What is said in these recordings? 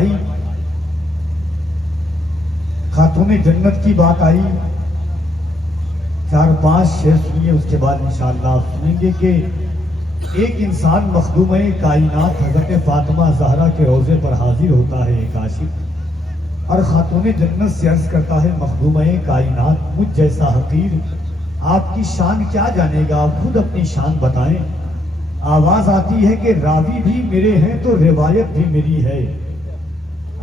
फरमाई, खातूने जन्नत की बात आई। 4-5 शेर सुनिए, उसके बाद इंशाअल्लाह आप सुनेंगे कि एक इंसान मखदूम कायनात हजरत फातिमा ज़हरा के रोज़े पर हाजिर होता है, एक आशिक, और खातूने जन्नत से अर्ज करता है, मखदूम कायनात, मुझ जैसा हकीर आपकी शान क्या जानेगा, आप खुद अपनी शान बताएं। आवाज आती है कि रावी भी मेरे हैं तो रिवायत भी मेरी है,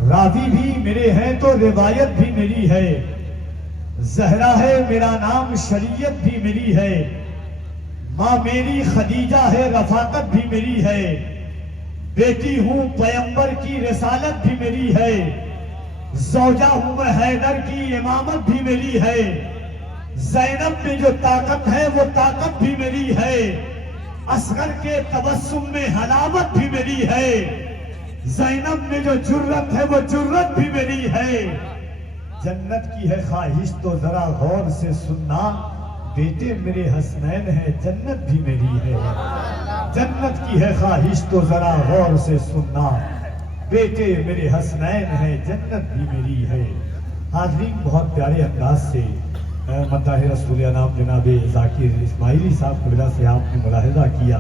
रावी भी मेरे हैं तो रिवायत भी मेरी है, जहरा है मेरा नाम, शरीयत भी मेरी है, माँ मेरी खदीजा है, रफाकत भी मेरी है, बेटी हूँ पैगंबर की, रिसालत भी मेरी है, ज़ौजा हूँ मैं हैदर की, इमामत भी मेरी है, ज़ैनब में जो ताकत है वो ताकत भी मेरी है, असगर के तबस्सुम में हलावत भी मेरी है, ज़ैनब में जो जुर्रत है वो जुर्रत भी मेरी है। जन्नत की है ख्वाहिश तो जरा गौर से सुनना, बेटे मेरे हसनैन है, जन्नत भी मेरी है। जन्नत की है ख्वाहिश तो जरा गौर से सुनना, बेटे मेरे हसनैन है, जन्नत भी मेरी है। हाज़रीन, बहुत प्यारे अंदाज से मद्दाह रसूल नाम जनाब ज़ाकिर इस्माइली साहब कबिला से आपने मुलाहिज़ा किया,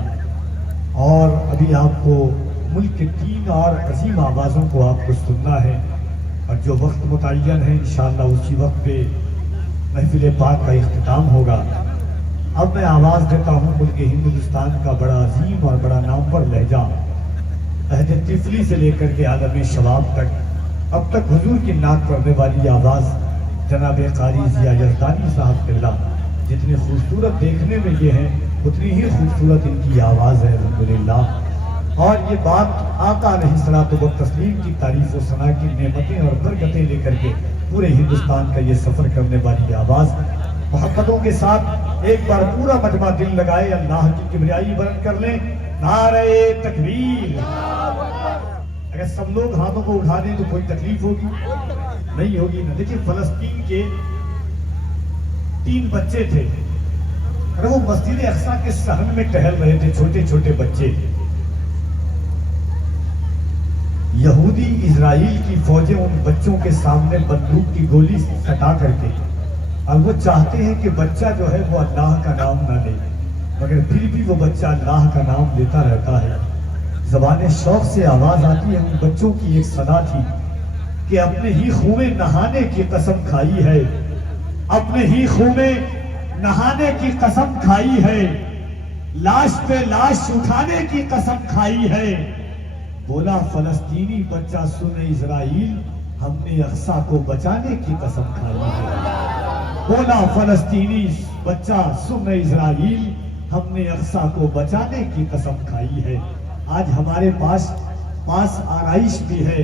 और अभी आपको मुल्क के 3 और अजीम आवाज़ों को आपको सुनना है, और जो वक्त मुतय्यन है इंशाअल्लाह उसी वक्त पे महफिल पाक का इख्तिताम होगा। अब मैं आवाज़ देता हूँ मुल्क हिंदुस्तान का बड़ा अजीम और बड़ा नामवर लहजा, अहद तिफली से लेकर के आलम शबाब तक, अब तक हुजूर की नात पढ़ने वाली आवाज़ जनाब कारी ज़िया यज़दानी साहब क़िबला, जितने खूबसूरत देखने में ये हैं उतनी ही खूबसूरत इनकी आवाज़ है अल्हम्दुलिल्लाह। और ये बात आका अलैहिस्सलातु व तस्लीम की तारीफ व सना की नेमतें और बरकतें लेकर के पूरे हिंदुस्तान का ये सफ़र करने वाली आवाज़, मोहब्बतों के साथ एक बार पूरा मजमा दिल लगाए, अल्लाह की किबरियाई बरन कर लें, नारे तकबीर। अगर सब लोग हाथों को उठा दें तो कोई तकलीफ होगी? नहीं होगी ना। देखिए, फलस्तीन के 3 बच्चे थे, अरे वो मस्जिद अक्सा के सहन में टहल रहे थे, छोटे छोटे बच्चे। यहूदी इजराइल की फौजें उन बच्चों के सामने बंदूक की गोली सटा करके, और वो चाहते हैं कि बच्चा जो है वो अल्लाह का नाम ना ले, मगर फिर भी वो बच्चा अल्लाह का नाम लेता रहता है। ज़बान शौक से आवाज आती है। उन बच्चों की एक सदा थी कि अपने ही खूह में नहाने की कसम खाई है, अपने ही खूह में नहाने की कसम खाई है, लाश पे लाश उठाने की कसम खाई है। बोला फलस्तीनी बच्चा सुन इजराइल, हमने अक्सा को बचाने की कसम खाई है। बोला फलस्तीनी बच्चा सुन इजराइल, हमने अक्सा को बचाने की कसम खाई है। आज हमारे पास आराइश भी है,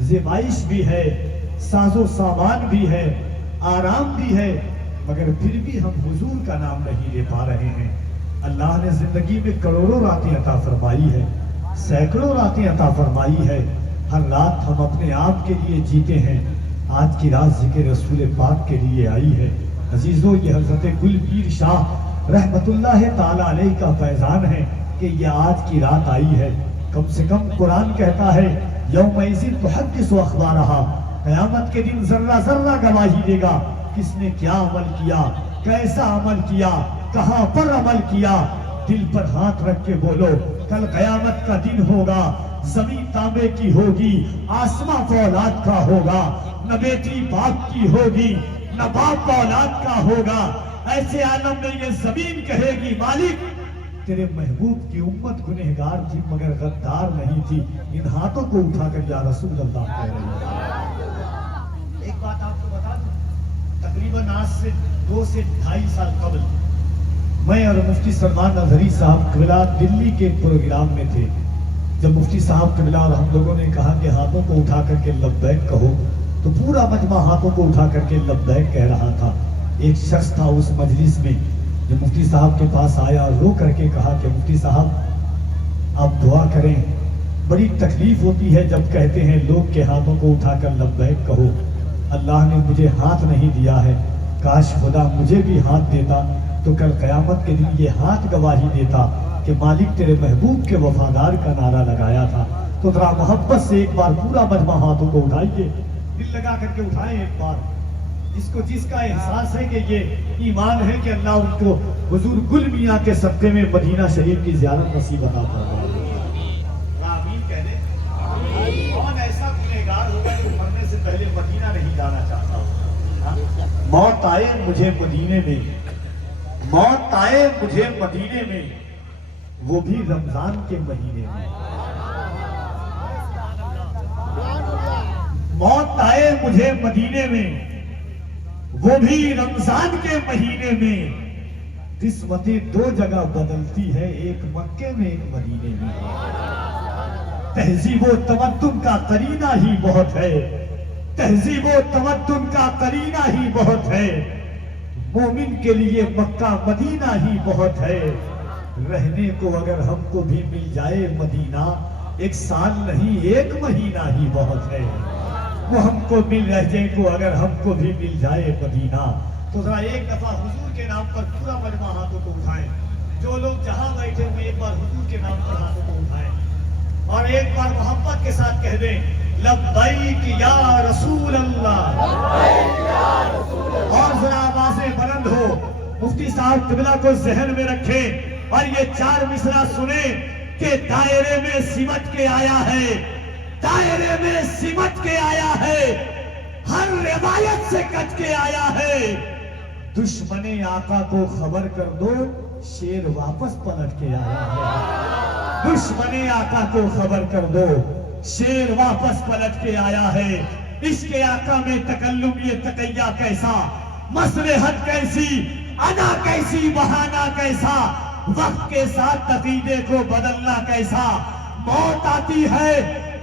ज़ेबाइश भी है, साजो सामान भी है, आराम भी है, मगर फिर भी हम हुजूर का नाम नहीं ले पा रहे हैं। अल्लाह ने जिंदगी में करोड़ों रातें अता फरमाई है, सैकड़ों रातें अता फरमाई है। हर रात हम अपने आप के लिए जीते हैं, आज की रात ज़िक्र रसूल पाक के लिए आई है। अजीजों, ये हज़रत गुलपीर शाह रहमतुल्लाह ताला अलैह का फैजान है कि ये आज की रात आई है। कम से कम कुरान कहता है, यौमइज़िन तुहद्दिसु अख़बारहा, क़यामत के दिन जर्रा जर्रा गवाही देगा, किसने क्या अमल किया, कैसा अमल किया, कहां पर अमल किया। दिल पर हाथ रख के बोलो, कल क़यामत का दिन होगा, जमीन तांबे की होगी, आसमां औलाद का होगा, न बेटी बाप की होगी, न बाप औलाद का होगा। ऐसे आलम में ये जमीन कहेगी, मालिक तेरे महबूब की उम्मत गुनहगार थी मगर गद्दार नहीं थी, इन हाथों को उठाकर या रसूल अल्लाह कह रही है। एक बात आपको बता दूं, तकरीबन आज से 2 से 2.5 साल कबल मैं और मुफ्ती सलमान अजहरी साहब क़िबला दिल्ली के प्रोग्राम में थे। जब मुफ्ती साहब क़िबला और हम लोगों ने कहा कि हाथों को उठा करके लब्बैक कहो, तो पूरा मजमा हाथों को उठा करके लब्बैक कह रहा था। एक शख्स था उस मजलिस में जो मुफ्ती साहब के पास आया और रो करके कहा कि मुफ्ती साहब आप दुआ करें, बड़ी तकलीफ होती है जब कहते हैं लोग के हाथों को उठाकर लब्बैक कहो। अल्लाह ने मुझे हाथ नहीं दिया है, काश खुदा मुझे भी हाथ देता तो कल क़यामत के दिन ये हाथ गवाही देता कि मालिक तेरे महबूब के वफादार का नारा लगाया था। तो जरा मोहब्बत से एक बार पूरा मजमा हाथों को उठाइए, दिल लगा करके उठाएं एक बार। जिसको जिसका एहसास है कि ये ईमान है कि अल्लाह उनको हुजूर गुल मियां के सदक़े में मदीना शरीफ की ज़ियारत नसीब अता फरमाए। आमीन कह दे। कौन ऐसा गुनहगार होगा जो मरने से पहले मदीना नहीं जाना चाहता होगा? मौत आए मुझे मदीने में, मौत आए मुझे मदीने में, वो भी रमजान के महीने में। मौत आए मुझे मदीने में, वो भी रमजान के महीने में। किस्मतें दो जगह बदलती है, एक मक्के में एक मदीने में। तहजीब व तमद्दुन का करीना ही बहुत है, तहजीब व तमद्दुन का करीना ही बहुत है। मोमिन के लिए मक्का मदीना ही बहुत है। रहने को अगर हमको भी मिल जाए मदीना, एक साल नहीं एक महीना ही बहुत है। वो हमको मिल रहने को अगर हमको भी मिल जाए मदीना, तो जरा एक दफा हुजूर के नाम पर पूरा मजमा हाथों को उठाएं। जो लोग जहां बैठे हुए एक बार हुजूर के नाम पर हाथों को उठाएं और एक बार मोहब्बत के साथ कह दें, लब्बैक या रसूल अल्लाह। और जरा आवाजें बुलंद हो, मुफ्ती साहब किबला को जहन में रखें और ये चार मिसरा सुने कि दायरे में सिमट के आया है, दायरे में सिमट के आया है, हर रिवायत से कट के आया है। दुश्मने आका को खबर कर दो, शेर वापस पलट के आया है। दुश्मने आका को खबर कर दो, शेर वापस पलट के आया है। इसके आका में तकल्लुम ये तकैया कैसा, मसलहत कैसी, अदा कैसी, बहाना कैसा, वक्त के साथ अकीदे को बदलना कैसा। मौत आती है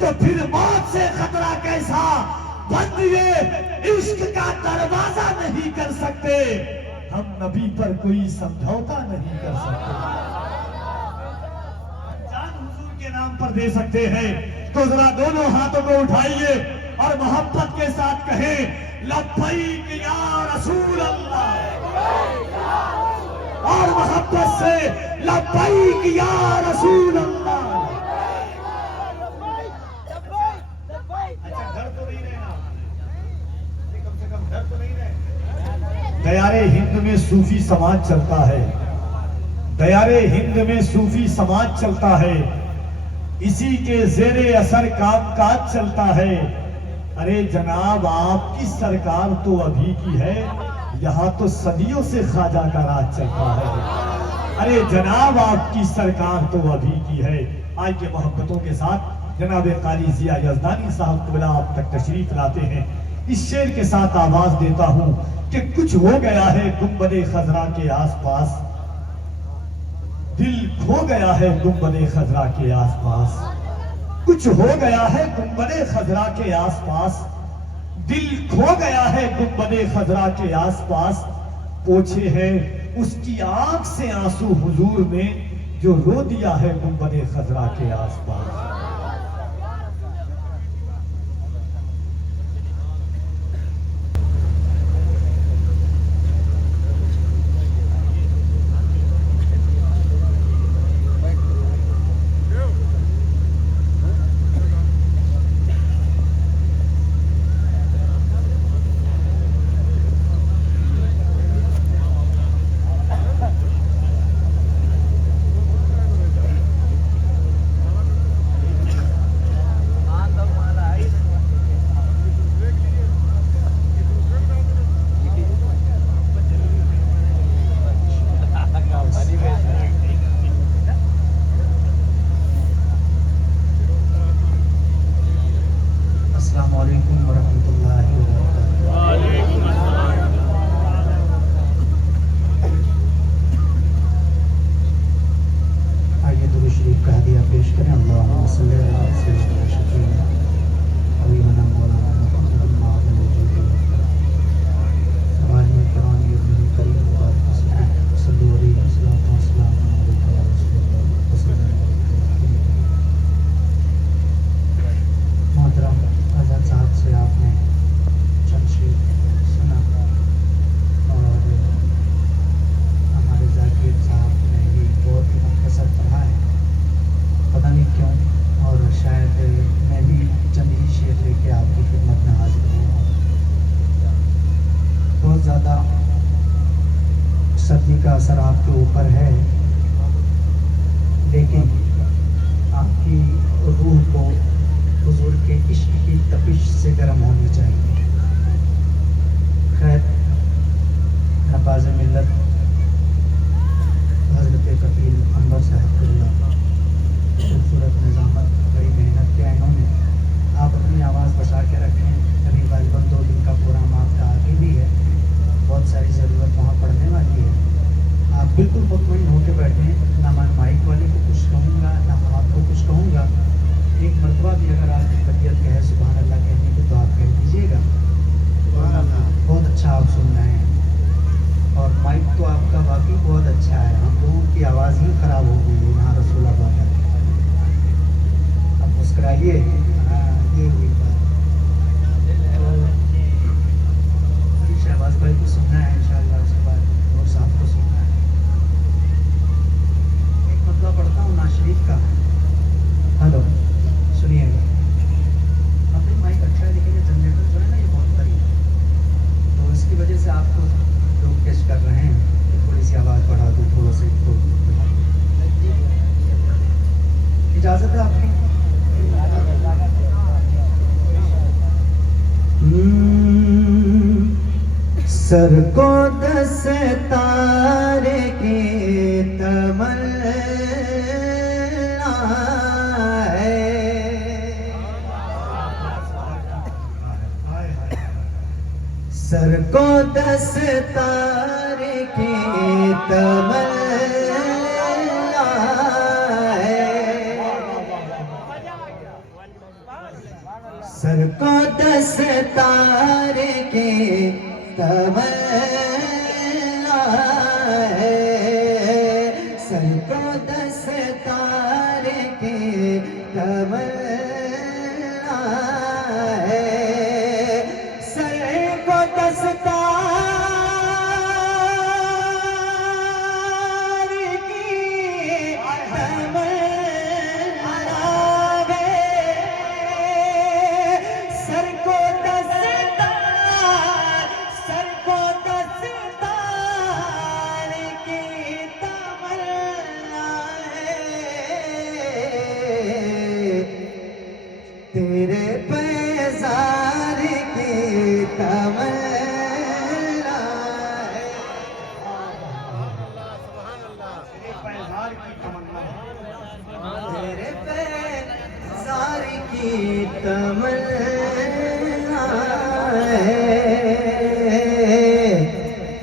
तो फिर मौत से खतरा कैसा। बंदिए इश्क का दरवाजा नहीं कर सकते, हम नबी पर कोई समझौता नहीं कर सकते। जान हुजूर के नाम पर दे सकते हैं तो जरा दोनों हाथों को उठाइए और मोहब्बत के साथ कहें, लब्बैक या रसूल अल्लाह। और मोहब्बत से लब्बैक या रसूल अल्लाह। अच्छा डर तो नहीं रहना, कम से कम डर तो नहीं रहे। दयारे हिंद में सूफी समाज चलता है, दयारे हिंद में सूफी समाज चलता है, इसी के जेरे असर कामकाज चलता है। अरे जनाब आपकी सरकार तो अभी की है, यहाँ तो सदियों से ख्वाजा का राज चलता है। अरे जनाब आपकी सरकार तो अभी की है। आज के मोहब्बतों के साथ जनाब कारी जिया यजदानी साहब किबला आप तक तशरीफ लाते हैं। इस शेर के साथ आवाज देता हूं कि कुछ हो गया है गुंबदे खजरा के आसपास, दिल खो गया है गुंबदे खजरा के आसपास। कुछ हो गया है गुंबदे खजरा के आसपास, दिल खो गया है गुंबदे खजरा के आसपास। पोछे हैं उसकी आंख से आंसू हुजूर ने, जो रो दिया है गुंबदे खजरा के आसपास। उससे गर्म होनी चाहिए। खैर, नवाज़ मिल्लत हज़रत कफ़ील अंबर साहब खूबसूरत निज़ामत, बड़ी मेहनत किया इन्होंने। आप अपनी आवाज़ बचा के रखें। अभी गालिबन 2 दिन का प्रोग्राम आपका आगे भी है, बहुत सारी ज़रूरत वहाँ पड़ने वाली है। आप बिल्कुल मुतमईन होकर बैठें, ना मैं माइक वाले को कुछ कहूँगा ना आपको कुछ कहूँगा। एक मरतबा भी अगर आपकी तबीयत कहे सुभान अल्लाह कहने की तो आप कह दीजिएगा। बहुत अच्छा आप सुन रहे हैं और माइक तो आपका वाकई बहुत अच्छा है। हम लोगों की आवाज़ ही खराब हो गई है यहाँ रसूलाबाद में। आप मुस्कुराइए। हाँ, ये हुई बात। तो अभी शहबाज भाई को सुनना है इंशाअल्लाह, उसके बाद और साहब को सुनना है। एक मतलब पढ़ता हूँ नाज़ शरीफ का। हेलो, सुनिएगा। अपनी माइक अच्छा है लेकिन ये जनरेटर जो है ना ये बहुत करीब है, तो इसकी वजह से आपको लोग टेस्ट कर रहे हैं कि थोड़ी सी आवाज़ बढ़ा दो, थोड़ा सा तो इजाज़त है आपकी। सर को 10 तारे की तमन्ना है, सर को 10 तारे की तमन्ना है, सर को 10 तारे की तमन्ना है, सर को 10 तारे की तमन्ना है, सर को 10 तारे की तमन्ना है, सर को 10 सर को 10 तारे की तमन्ना है, तेरे पैज़ार की तमन्ना है, तेरे पैज़ार की तमन्ना है,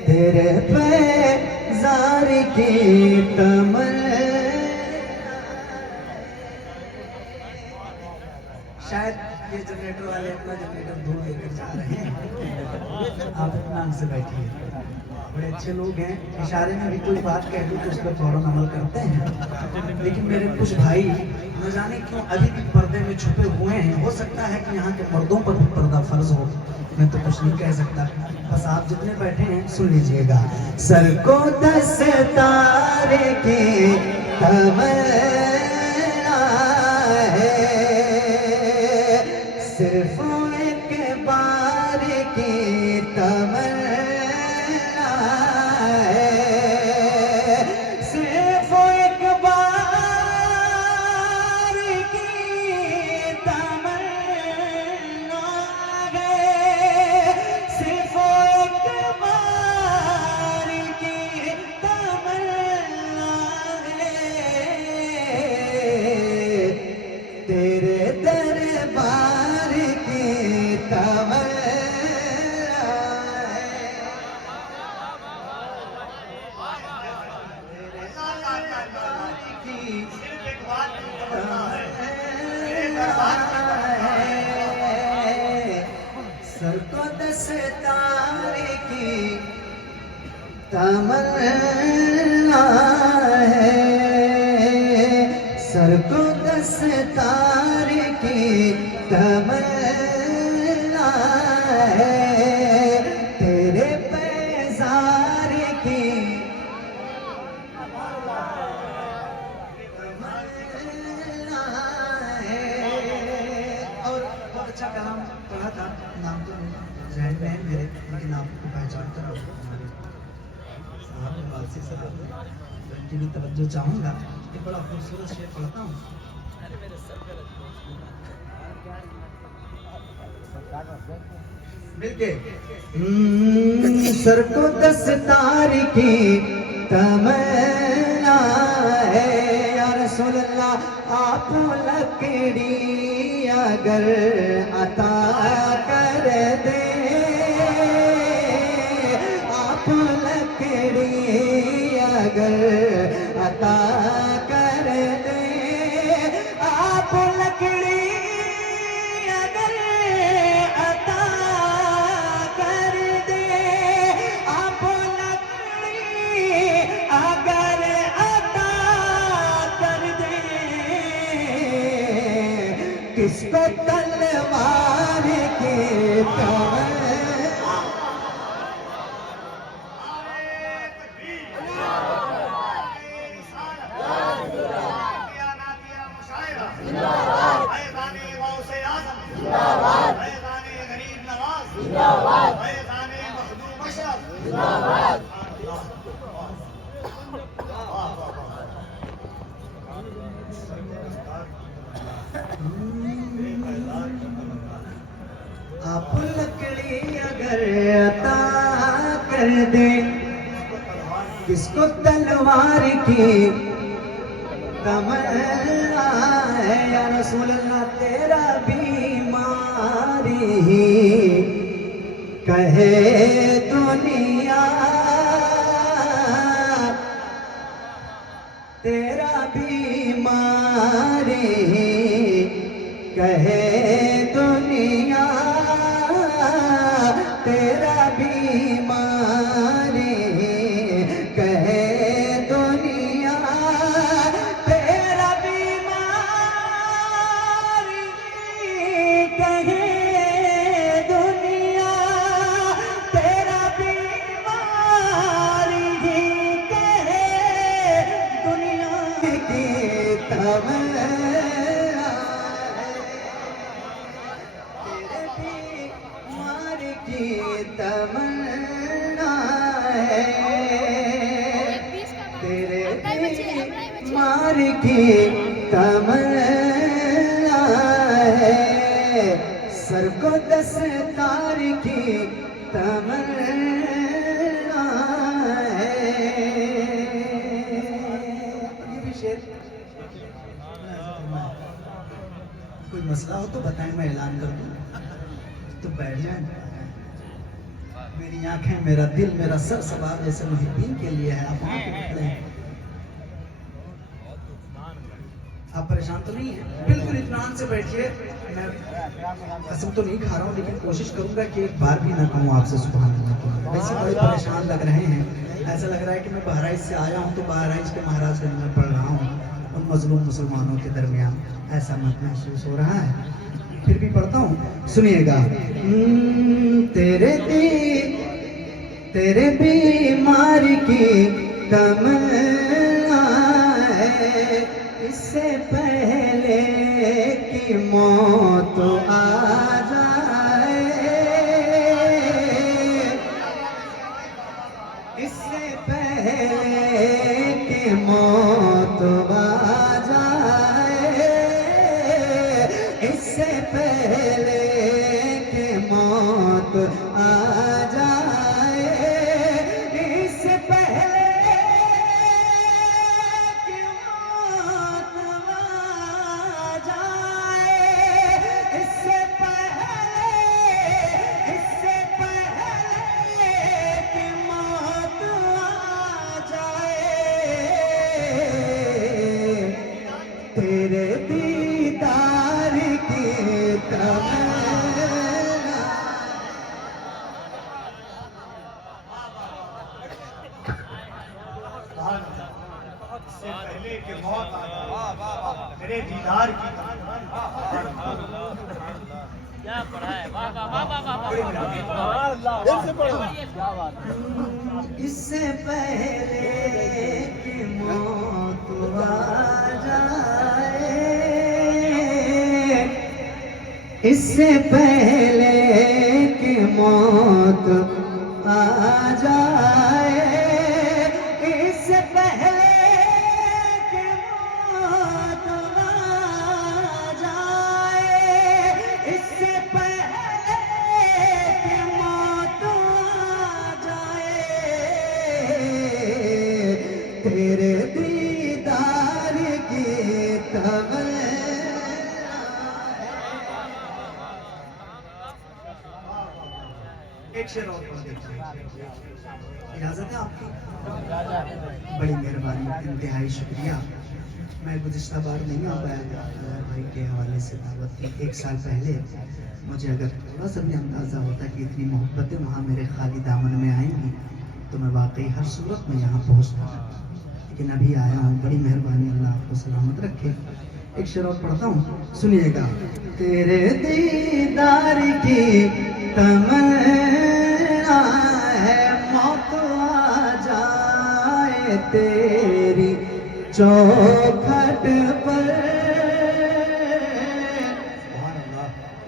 तेरे पैज़ार की तमन्ना। शायद ये जनरेटर वाले अपना जनरेटर दूर लेकर जा रहे हैं। आप इत्मीनान से बैठिए, बड़े अच्छे लोग हैं। इशारे में भी कोई बात कह दूँ तो उस पर फौरन अमल करते हैं। लेकिन मेरे कुछ भाई न जाने क्यों अभी भी पर्दे में छुपे हुए हैं। हो सकता है कि यहाँ के मर्दों पर भी पर्दा फर्ज हो, मैं तो कुछ नहीं कह सकता। बस आप जितने बैठे हैं सुन लीजिएगा। सर को 10 तारे की तमन्ना है, सिर्फ एक बार की तमन्ना है, सिर्फ एक बार की तमन्ना है, सिर्फ एक बार की तमन्ना है, तेरे दरबार की तमन्ना है, सर को 10 तारे की तमन्ना है, सर को 10 तारे की तमन्ना है, तेरे पैज़ार की तमन्ना है। और बहुत अच्छा कलाम पढ़ा था, नाम तो जहन में है मेरे, लेकिन आपको पहचान कर वालसी साहब उनकी भी तवज्जो चाहूँगा। एक बड़ा खूबसूरत शेर पढ़ता हूँ। मिलके सर को दस्तार की तमन्ना है या रसूल अल्लाह आप लकड़ी अगर अता कर दे आप लकड़ी अगर अता कर दे आप लकड़ी अगर अता कर दे आप लकड़ी अगर अता कर दे किसको तलवार के आप लकड़ी अगर अता कर दे किसको तलवार की तमन्ना है या रसूल अल्लाह तेरा बीमारी कहे दुनिया तेरा बीमारी कहे दुनिया तेरा बीमारी कहे दुनिया तेरा बीमारी कहे दुनिया तेरा बीमारी कहे दुनिया की तमन्ना की तमन्ना है तेरे मार की तमन्ना है सर को दस्तार की तमन्ना है ये भी शेर कोई मसला हो तो बताएं मैं ऐलान कर दूं तो बैठ जाए मेरी आंखें मेरा दिल मेरा सब सवाल जैसे मुहिब्बीन के लिए है आप वहां पे खड़े हैं आप परेशान तो नहीं है बिल्कुल इत्मीनान से बैठिए मैं कसम तो नहीं खा रहा हूँ लेकिन कोशिश करूंगा कि एक बार भी ना कहूँ आपसे सुभान अल्लाह वैसे बड़े परेशान लग रहे हैं ऐसा लग रहा है कि मैं बहराइच से आया हूँ तो बहराइच के महाराजगंज में पढ़ रहा हूँ उन मजलूम मुसलमानों के दरमियान ऐसा मत महसूस हो रहा है फिर भी पढ़ता हूँ सुनिएगा तेरे बीमार की तमन्ना है इससे पहले कि मौत आ जाए इससे पहले कि मौत आ जाए इससे पहले कि मौत आ जाए इससे पहले कि मौत आ जाए इससे पहले कि मौत आ जाए तेरे दीदार की तमन्ना इससे पहले कि मौत आ जाए तेरे दीदार की क्या पढ़ा है वाह वाह वाह वाह वाह इससे पहले कि मौत आ जाए इससे पहले कि मौत आ जाए इससे पहले कि मौत आ जाए इससे पहले एक शेर और पढ़ देता हूँ, इजाजत है आपकी? बड़ी मेहरबानी, इंतहाई शुक्रिया। मैं गुज़िश्ता बार नहीं आ पाया था भाई के हवाले से दावत थी 1 साल पहले। मुझे अगर थोड़ा सा भी अंदाज़ा होता कि इतनी मोहब्बतें वहाँ मेरे खाली दामन में आएंगी तो मैं वाकई हर सूरत में यहाँ पहुँचता, लेकिन अभी आया हूँ। बड़ी मेहरबानी, अल्लाह आपको सलामत रखे। एक शेर और पढ़ता हूँ, सुनिएगा। तेरे दीदार की तमन्ना है मौत आ जाए तेरी चौखट पर,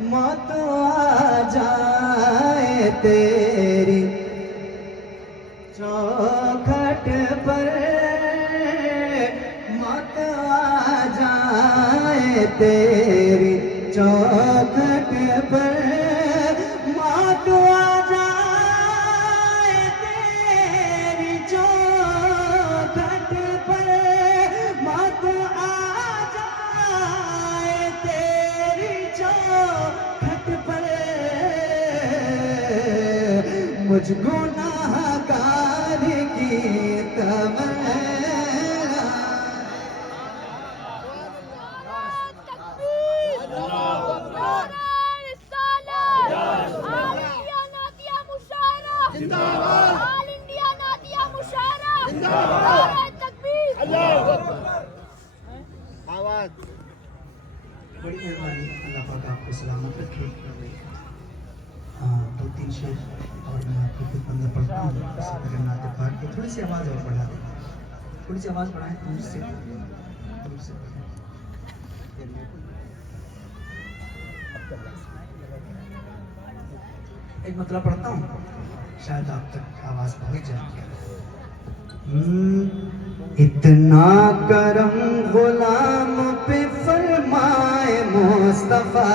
मौत आ जाए तेरी चौखट पर, मौत आ जाए तेरी चौखट पर, मौत आ जाए तेरी चौखट पर, मौत आ जाए तेरी चौखट पर, मुझ गुनाहगार की तमन्ना। बड़ी मेहरबानी, अल्लाह पाक आपको सलामत रखे। 2-3 शेर और मैं आपको खुद बंदा पढ़ता हूँ। अगर नाते पाक की थोड़ी सी आवाज़ और बढ़ा दें, थोड़ी सी आवाज़ बढ़ाएं, दूर से एक मतलब पढ़ता हूँ, शायद आप तक आवाज़ पहुँच जाए। इतना करम गुलाम पे फरमाए मुस्तफा,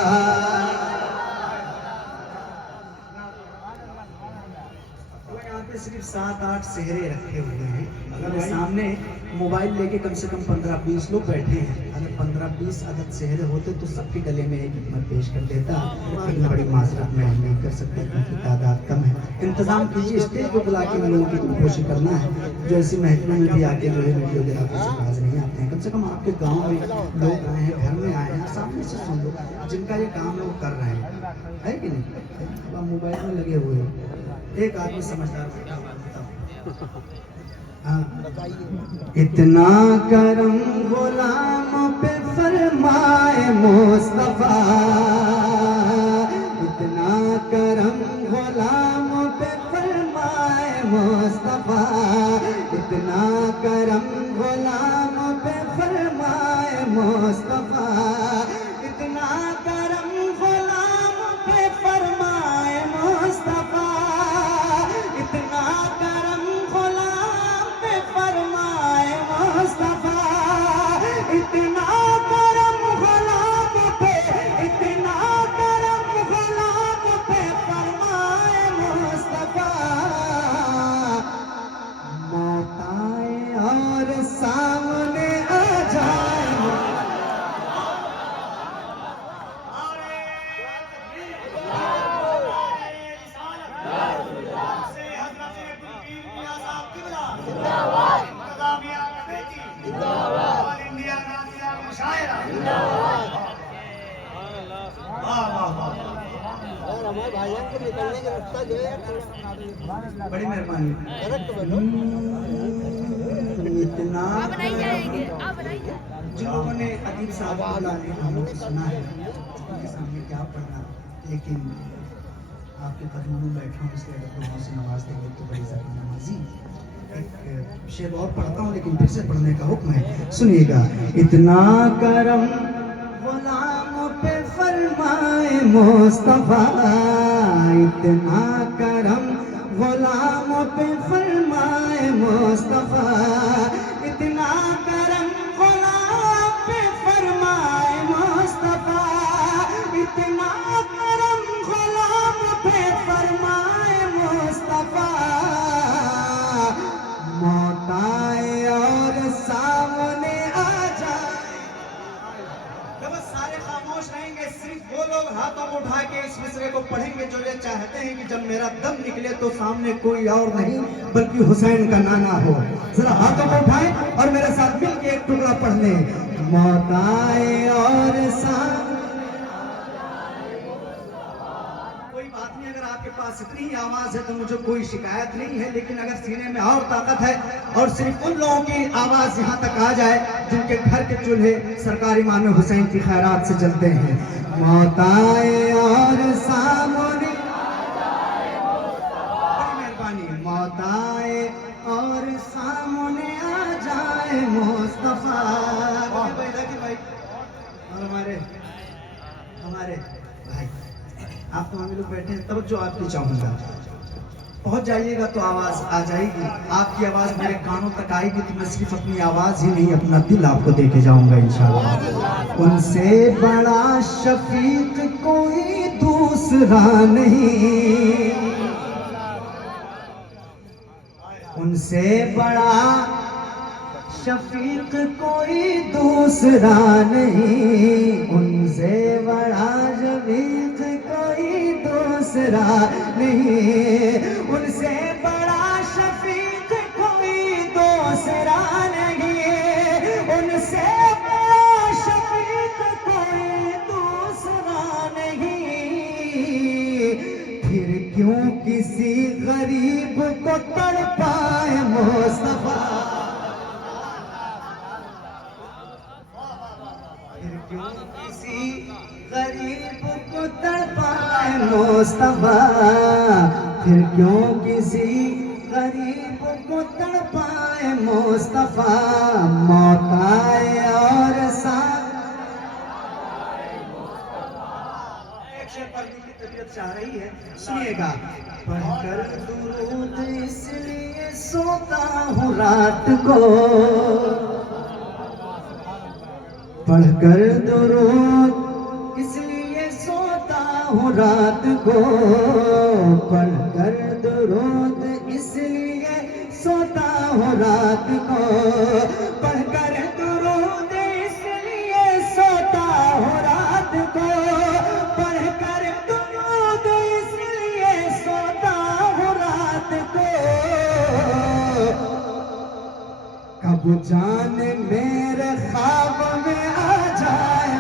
यहाँ पे सिर्फ 7-8 सेहरे रखे हुए हैं। अगर सामने मोबाइल लेके कम से कम 15-20 लोग बैठे हैं, अगर 15-20 अदद सेहरे होते तो सबके गले में एक हिम्मत पेश कर देता। लेकिन बड़ी माजरत में हम नहीं कर सकते क्योंकि तादाद कम है। इंतजाम कीजिए, स्टेज को बुला के लोगों की कोशिश करना है जो ऐसी महफिलों में भी आके जो है वीडियोग्राफी से बाज नहीं आते हैं। कम से कम आपके गाँव में लोग आए हैं, घर में आए हैं, सामने से सुन लो जिनका ये काम लोग कर रहे हैं, है कि नहीं? अब मोबाइल में लगे हुए हैं। एक आदमी समझदार बैठा हुआ बताओ। इतना करम गुलाम पे फरमाए मुस्तफा, इतना करम गुलाम पे फरमाए मुस्तफा, इतना करम गुलाम पे फरमाए मुस्तफा, इतना करम गुलाम पे फरमाए मुस्तफा, इतना करम गुलाम पे फरमाए मुस्तफा, इतना करम गुलाम पे, इतना करम गुलाम पे फरमाए मुस्तफा, मौत आए और सामने आ जाए। बड़ी मेहरबानी। इतना जिन लोगों ने अदीब साहब हमने सुना है उनके सामने क्या पढ़ना, लेकिन आपके कदमों में बैठा हूँ इसलिए अगर दुआओं से नवाज देंगे तो बड़ी ज़्यादा नमाजी। एक शेर और पढ़ता हूँ लेकिन फिर से पढ़ने का हुक्म है, सुनिएगा। इतना करम गुलाम पे फरमाए मुस्तफा, इतना करम गुलाम पे फरमाए मुस्तफा, इतना करम गुलाम पे फरमाए मुस्तफा, इतना करम गुलाम पे फरमाए मुस्तफा, मौत आए और सामने आ जाए। जब सारे खामोश रहेंगे, सिर्फ वो लोग हाथों को उठा के इस मिसरे को पढ़ेंगे जो ये चाहे। चाहते हैं कि जब मेरा दम निकले तो सामने कोई और नहीं बल्कि हुसैन का नाना हो। जरा हाथों को उठाएं और मेरे साथ मिल के एक टुकड़ा पढ़ लें। मौत आए और कोई बात नहीं, अगर आपके पास इतनी ही आवाज है तो मुझे कोई शिकायत नहीं है, लेकिन अगर सीने में और ताकत है और सिर्फ उन लोगों की आवाज यहाँ तक आ जाए जिनके घर के चूल्हे सरकारी इमाम हुसैन की खैरात से जलते हैं। मौत आए और सामने, बड़ी मेहरबानी, मौत आए और सामने आ जाए मुस्तफा। भाई और हमारे भाई, आप तो हम लोग बैठे हैं, तवज्जो आपकी चाहूंगा, पहुंच जाइएगा तो आवाज आ जाएगी। आपकी आवाज मेरे कानों तक आएगी तो मैं सिर्फ अपनी आवाज ही नहीं अपना दिल आपको दे के जाऊंगा इंशाल्लाह। उनसे बड़ा शफीक कोई दूसरा नहीं, उनसे बड़ा शफीक कोई दूसरा नहीं, उनसे बड़ा शफीक कोई दूसरा नहीं, उनसे बड़ा शफीक कोई दूसरा नहीं, उनसे बड़ा शफीक कोई दूसरा नहीं। फिर क्यों किसी गरीब को तड़पाए मुस्तफा, क्यों किसी गरीब को तड़पाए मुस्तफा, फिर क्यों किसी गरीब को तड़पाए मुस्तफा। मौत आए और एक शेर पढ़ने की तबीयत चाह रही है, सुनिएगा। पढ़कर दुरूद इसलिए सोता हूँ रात को, पढ़कर दुरूद इसलिए सोता हूँ रात को, पढ़कर दुरूद इसलिए सोता हूँ रात को, पढ़कर दुरूद इसलिए सोता हूँ रात को, पढ़कर दुरूद इसलिए सोता हूँ रात को। कब जाने मेरे ख्वाब में आ जाए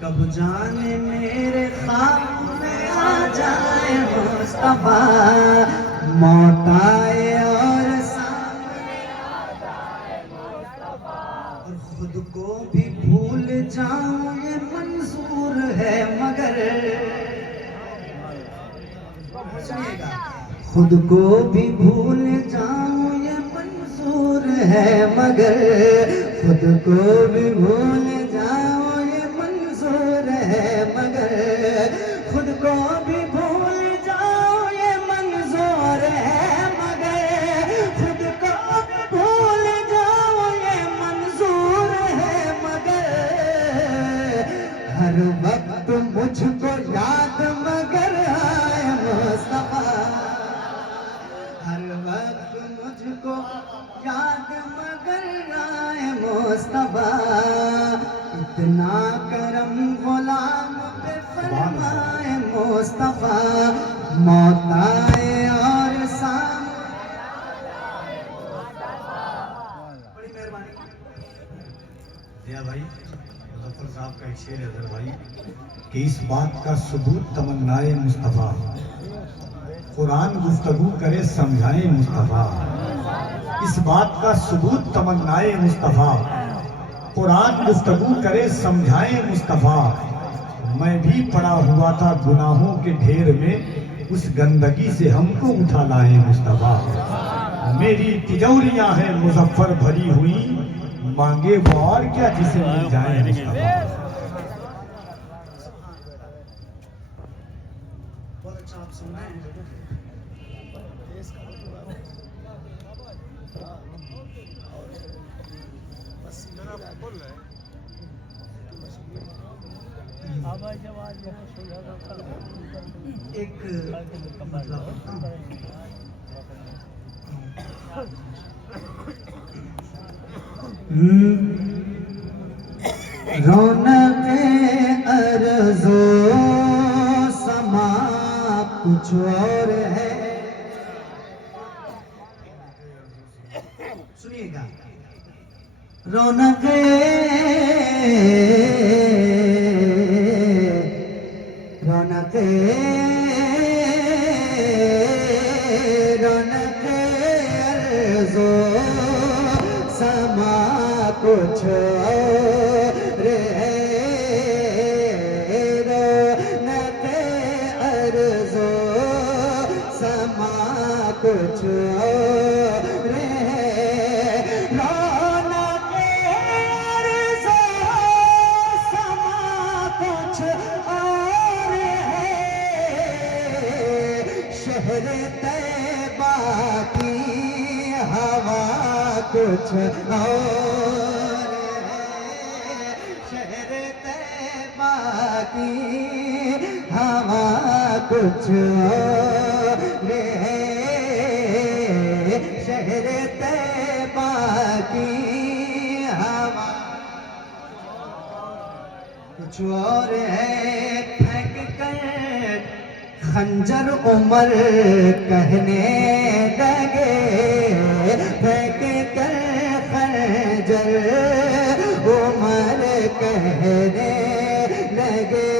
कब जाने मेरे ख्वाब में आ जाए मुस्तफा। मौत आए और सामने आ जाए मुस्तफा, और खुद को भी भूल जाऊं ये मंजूर है मगर, सुनिएगा, खुद को भी भूल जाऊं ये मंजूर है मगर, खुद को भी भूल जाऊं ये मंजूर है मगर, खुद को भी भूल जाऊं ये मंजूर है मगर, खुद को भी भूल जाऊं ये मंजूर है मगर, हर वक्त मुझको याद मगर आए मुस्तफा, हर वक्त मुझको याद मगर आए मुस्तफा। इतना करम गुलाम पे फरमाए मुस्तफा। मौत आए और बड़ी मेहरबानी दिया भाई। मुजफ्फर साहब का एक शेर है अजहर भाई कि इस बात का सबूत तमन्नाए मुस्तफ़ा, कुरान गुफ्तगू करे समझाए मुस्तफ़ा, इस बात का सबूत तमन्नाए मुस्तफ़ा, कुरान गुफ्तगू करे समझाए मुस्तफ़ा। मैं भी पड़ा हुआ था गुनाहों के ढेर में, उस गंदगी से हमको उठा लाए मुस्तफ़ा। मेरी तिजोरियां हैं मुजफ्फर भरी हुई, मांगे वो और क्या जिसे मिल जाए मुस्तफ़ा। बहुत अच्छा आप सुन रहे हैं। एक मतलब रौनक अर्ज़ो समा कुछ और है। सुनिएगा, रौनक रौनक रौनक अर्ज़ो समा कुछ और है। रौनक अर्ज़ो समा कुछ और है। रौनक अर्ज़ो समा कुछ और है। शहर तैबा की हवा कुछ और है। शहर तैबा की हवा कुछ और है। शहर तैबा की हवा कुछ और है। फेंक कर खंजर उमर कहने लगे। फेंक कर खंजर उमर कहने लगे।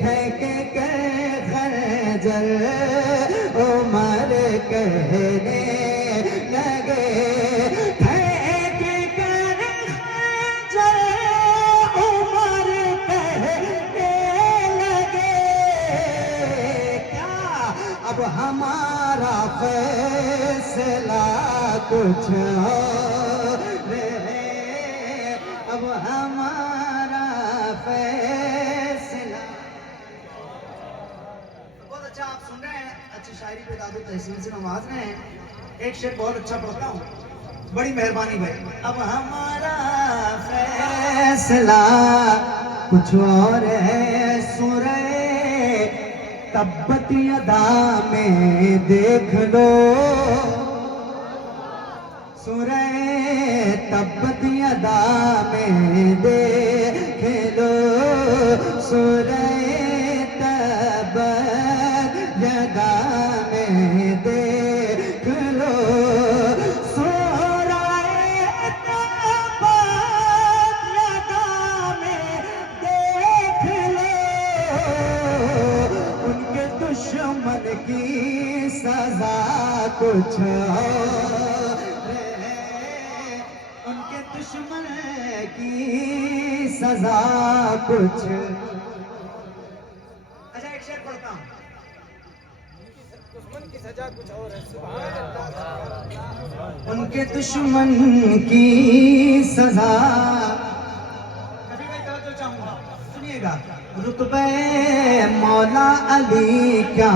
फेंक कर खंजर उमर कहने लगे। फेंक कर खंजर उमर कहने लगे। क्या अब हमारा फैसला कुछ और है। अब हमारा फैसला। बहुत अच्छा आप सुन रहे हैं, अच्छी शायरी पे दादू तहसीन से नवाज रहे हैं। एक शेर बहुत अच्छा पढ़ता हूँ, बड़ी मेहरबानी भाई। अब हमारा फैसला कुछ और है। सूरह तब्बत यदा में देख लो। सूरह तब्बत यदा में देख लो। सूरह तब्बत यदा में देख लो। सूरह तब्बत यदा में देख लो। उनके दुश्मन की सजा कुछ और है। उनके दुश्मन की सजा कुछ। अच्छा एक शेर पढ़ता हूँ। उनके दुश्मन की सजा। कभी मैं तवज्जो चाहूंगा, सुनिएगा। रुतबे मौला अली क्या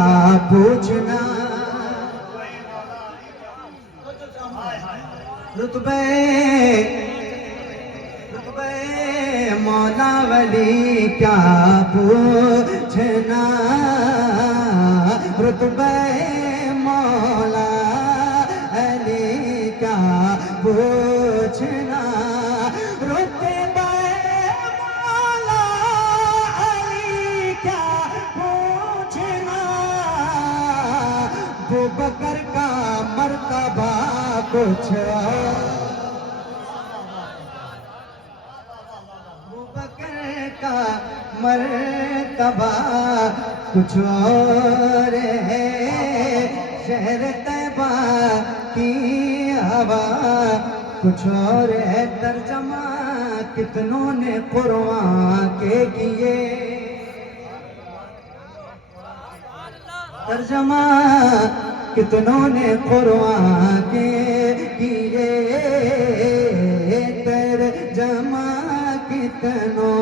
पूछना। रुतबे रुतबे मौला अली क्या पूछना। रुतबे मौला अली क्या पूछना। रुतबे मौला अली क्या पूछना। वो बकर का मर्तबा कुछ और। वो बकर का मर्तबा कुछ और है। शहर तैबा की हवा कुछ और है। तर्जमा कितनों ने कुरआन के किए। तर्जमा कितनों ने कुरआन के किए। तर्जमा कितनों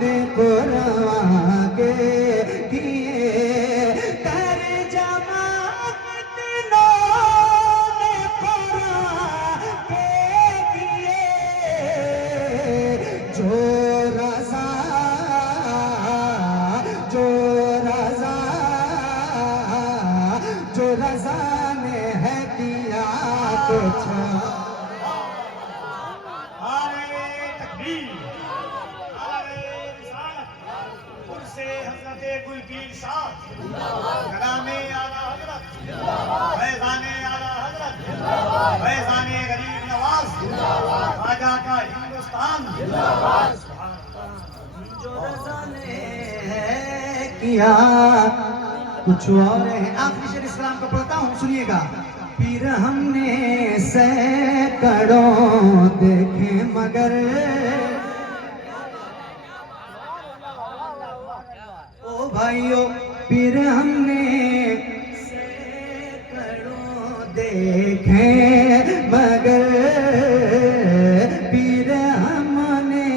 ने कुरआन के किए। तर्जमा कितनों ने कुरआन के किए। कुछ नारे तकबीर, नारे रिसालत, उर्से हज़रत गुलपीर साहब, कलामे आला हज़रत, फैज़ाने आला हज़रत, फैज़ाने गरीब नवाज, ख्वाजा का हिंदुस्तान। जो रज़ा ने किया कुछ और है। आखिरी शेर इस्लाम का पढ़ता हूँ, सुनिएगा। पीर हमने सैकड़ों देखे मगर ओ भाइयों, पीर हमने सैकड़ों देखे मगर पीर हमने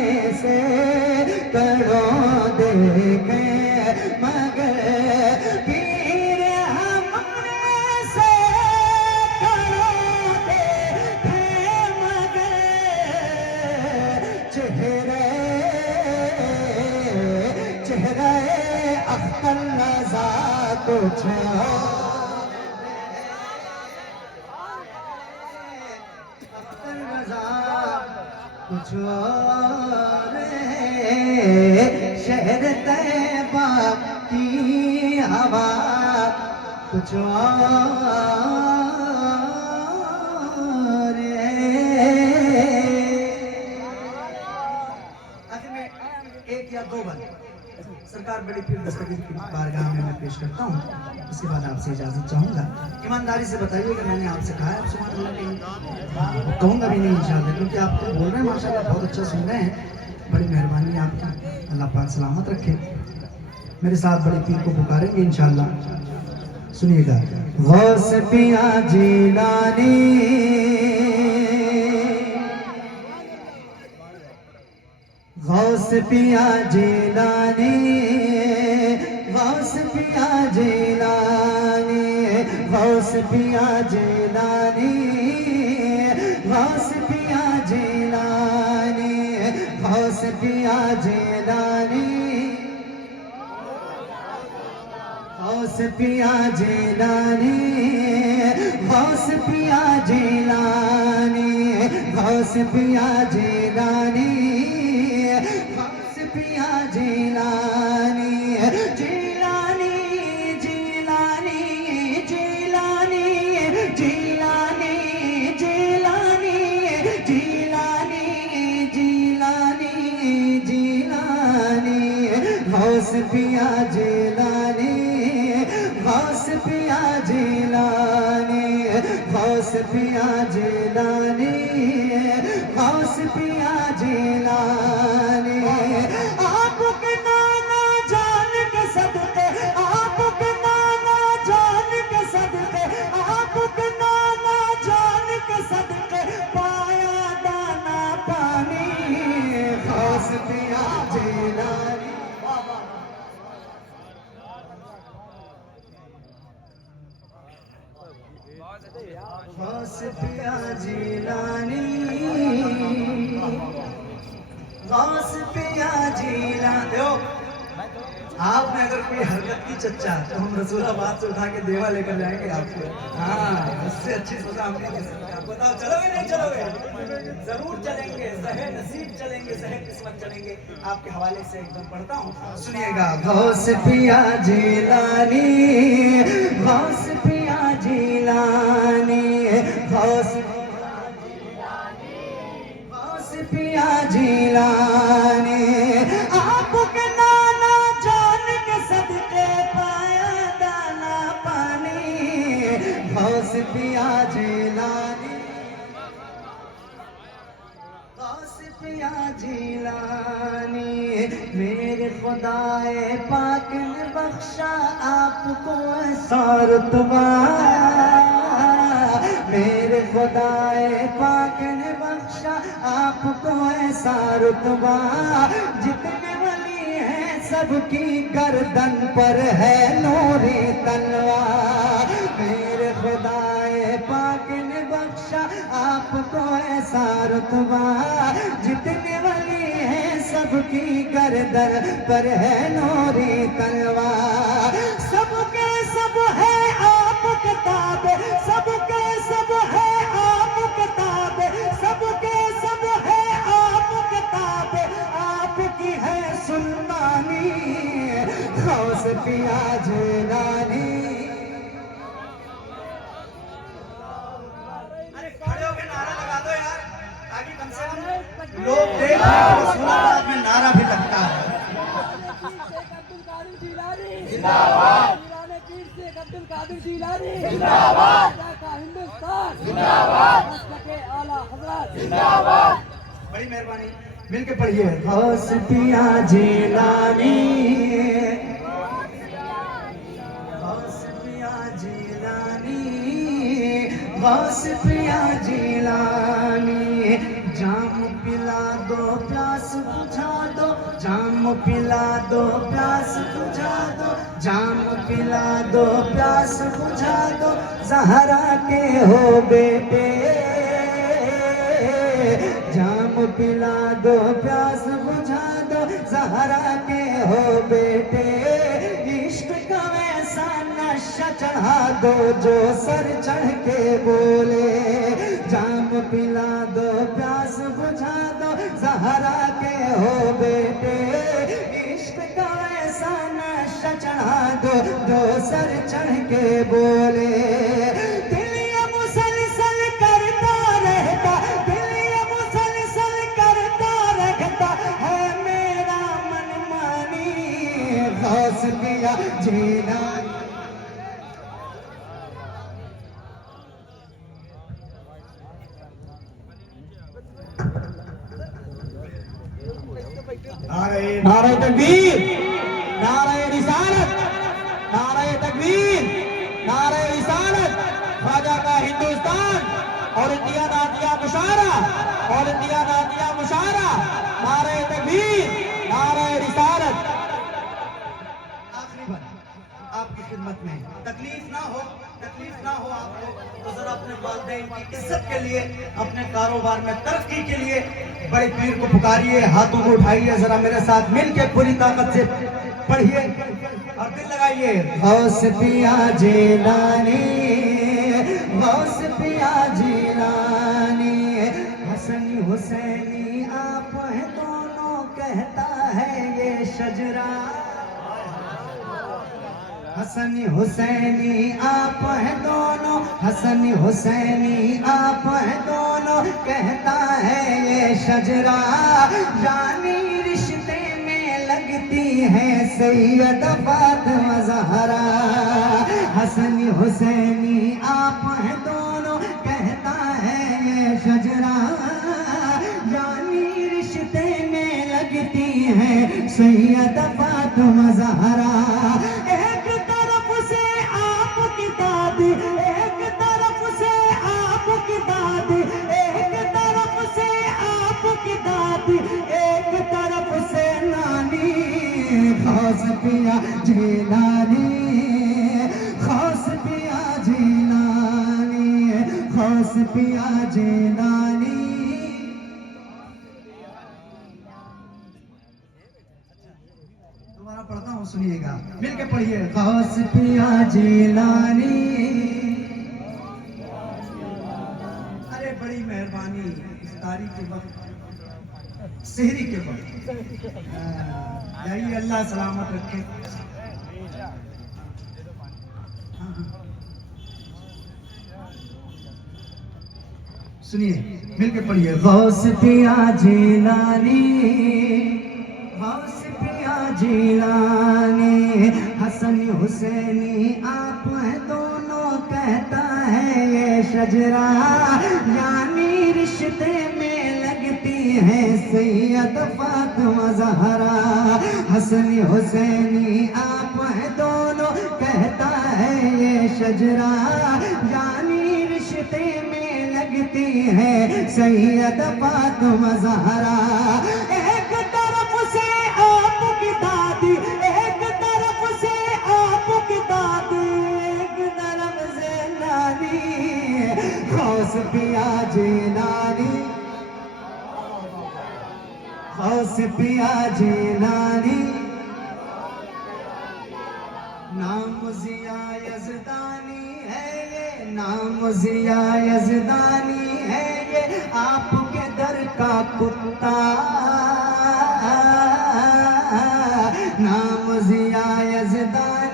सैकड़ों देखे मगर पीर हमने सैकड़ों देखे मगर चेहरे अख्तर रज़ा कुछ अख्तर रज़ा कुछ और है। शहर तैबा की हवा कुछ और है। आखिर में एक या दो बार सरकार बड़ी पीर दस्तगीर की बारगाह में मैं पेश करता हूँ, उसके बाद आपसे इजाजत चाहूंगा। ईमानदारी से बताइएगा, मैंने आपसे कहा है आप सुभान अल्लाह कहेंगे? कहूंगा भी नहीं इंशाअल्लाह, क्योंकि आप तो बोल रहे हैं माशाअल्लाह, बहुत अच्छा सुन रहे हैं। बड़ी मेहरबानी है आपकी, अल्लाह पाक सलामत रखे। मेरे साथ बड़े पीर को पुकारेंगे इंशाअल्लाह, सुनिएगा। गौस पिया जीलानी, गौस पिया जीलानी, गौस पिया जीलानी, गौस पिया जीलानी, गौस पिया जीलानी, गौस पिया जीलानी, गौस पिया जीलानी, गौस पिया जीलानी, गौस पिया जीलानी, गौस पिया जीलानी, जीलानी जीलानी जीलानी जीलानी जीलानी जीलानी जीलानी जीलानी, गौस पिया जीलानी, गौस पिया जीलानी, गौस पिया जीलानी, गौस पिया जीलानी। आपके नाना जान के सदके, आपके नाना जान के सदके, आपके नाना जान के सदके पाया दाना पानी, गौस पिया जीलानी। गौस पिया जीलानी, गौस पिया जीलानी। आपने अगर कोई हरकत की चच्चा, तो हम रसूलाबाद से उठा के देवा लेकर जाएंगे आपको। हाँ, उससे अच्छी सजा हम नहीं दे सकते। आप बताओ, चलोगे नहीं चलोगे? जरूर चलेंगे, सहे नसीब चलेंगे, सहे किस्मत चलेंगे। आपके हवाले से एकदम पढ़ता हूँ, सुनिएगा। गौस पिया जीलानी, गौस पिया जीलानी, गौस पिया जीलानी। आपके नाना जान के सदके पाया दाना पानी, गौस पिया जीलानी, गौस पिया जीलानी। मेरे खुदाए पाक ने बख्शा आपको ऐसा रुतबा, मेरे खुदाए पाक ने बख्शा आपको ऐसा रुतबा, जितने वली हैं सबकी गर्दन पर है नूरी तलवार। मेरे खुदाए पाक ने बख्शा आपको ऐसा रुतबा, जितने वली हैं सबकी गर्दन पर है नूरी तलवार। सबके सब है आप किताब, सबके सब है आप पिया जिलानी। अरे खड़े होके नारा लगा दो यार, ताकि कम से कम लोग देख रहे हैं। रसूलाबाद में नारा भी लगता है। जिंदाबाद। पीर शेख अब्दुल कादिर जिलानी जिंदाबाद। का हिंदुस्तान जिंदाबाद। के आला हजरत जिंदाबाद। बड़ी मेहरबानी, मिलके पढ़िए। गौस पिया जिलानी, गौस पिया जिलानी, गौस पिया जिलानी। जाम पिला दो प्यास बुझा दो, जाम पिला दो प्यास बुझा दो, जाम पिला दो प्यास बुझा दो, ज़हरा के हो बेटे। जाम पिला दो प्यास बुझा दो, ज़हरा के हो बेटे। इश्क का वैसा नशा चढ़ा दो जो सर चढ़ के बोले। जाम पिला दो प्यास बुझा दो, ज़हरा के हो बेटे। इश्क का वैसा नशा चढ़ा दो जो सर चढ़ के बोले। दिल ये मुसलसल करता रहता, दिल ये मुसलसल करता रहता है मेरा मनमानी। गौस पिया जिलानी। नारे तकबीर, नारे रिसालत, नारे तकबीर, नारे रिसालत। ख्वाजा का हिंदुस्तान और इंडिया नादिया मुशारा, और इंडिया नादिया मुशारा। नारे तकबीर, नारे रिसालत। आखिरी बार आपकी खिदमत में, तकलीफ ना हो, तकलीफ ना हो आपको, तो जरा अपने वालिदैन की इज्जत के लिए, अपने कारोबार में तरक्की के लिए बड़े पीर को पुकारिए, हाथों को उठाइए, जरा मेरे साथ मिलके पूरी ताकत से पढ़िए और दिल लगाइए। गौस पिया जिलानी, गौस पिया जिलानी। हसनी हुसैनी आप हैं दोनों, कहता है ये शजरा। हसनी हुसैनी आप हैं दोनों, हसनी हुसैनी आप हैं दोनों, कहता है ये शजरा। रानी रिश्ते में लगती है सैयद फातिमा ज़हरा। हसनी हुसैनी आप हैं दोनों, कहता है ये शजरा। रानी रिश्ते में लगती है सैयद फातिमा ज़हरा। एक तरफ से आपकी दादी, एक तरफ से आपकी दादी, एक तरफ से आपकी दादी, एक तरफ से नानी। गौस पिया जिलानी, गौस पिया जिलानी, गौस पिया जिलानी। दोबारा पढ़ता हूँ, सुनिएगा, मिलके पढ़िए। गौस पिया जिलानी। अरे बड़ी मेहरबानी, इफ्तारी के वक्त, सेहरी के वक्त जाइए, अल्लाह सलामत रखे। सुनिए, मिलके पढ़िए। गौस पिया जिलानी, गौस पिया जिलानी। हसन हुसैनी आप हैं दोनों, कहता है ये शजरा। यानी रिश्ते में लगती है सैयद फातिमा ज़हरा। हसन हुसैनी आप हैं दोनों, कहता है ये शजरा। यानी रिश्ते में लगती है सैयद फातिमा ज़हरा। एक तरफ से आपकी दादी, एक तरफ से आपकी दादी, एक तरफ से नानी। गौस पिया जिलानी, गौस पिया जिलानी। नाम जिया यज़दानी है ये, नाम जिया यज़दानी है ये, आपके दर का कुत्ता। नाम जिया यज़दानी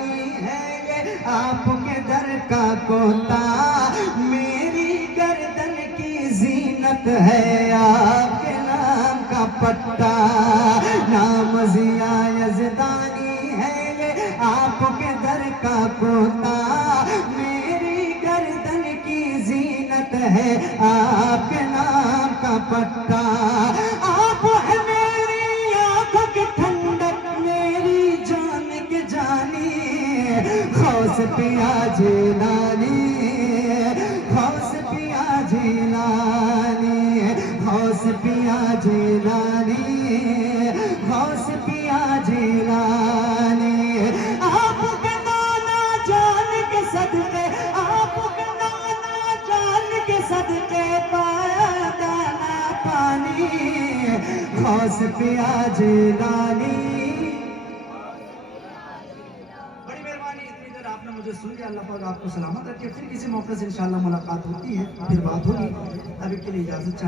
जीनत है आपके नाम का पट्टा, नाम जिया यज़दानी है ये आपके दर का कोता, मेरी गर्दन की जीनत है आपके नाम का पट्टा। आप है मेरी आंखों की ठंडक, मेरी जान के जानी, खौस पिया जिलानी, खौस पिया जिलानी, खौस पिया जिलानी, खौस पिया जिलानी। आपके नाना जान के सदके, आपके नाना जान के सदके पाया दाना पानी, खौस पिया जिलानी। बड़ी मेहरबानी, इतनी देर आपने मुझे सुन लिया। अल्लाह पाक आपको सलामत रखे। फिर किसी मौके से इंशाल्लाह मुलाकात होती है, फिर बात होगी। अभी के लिए इजाजत चाहते हैं।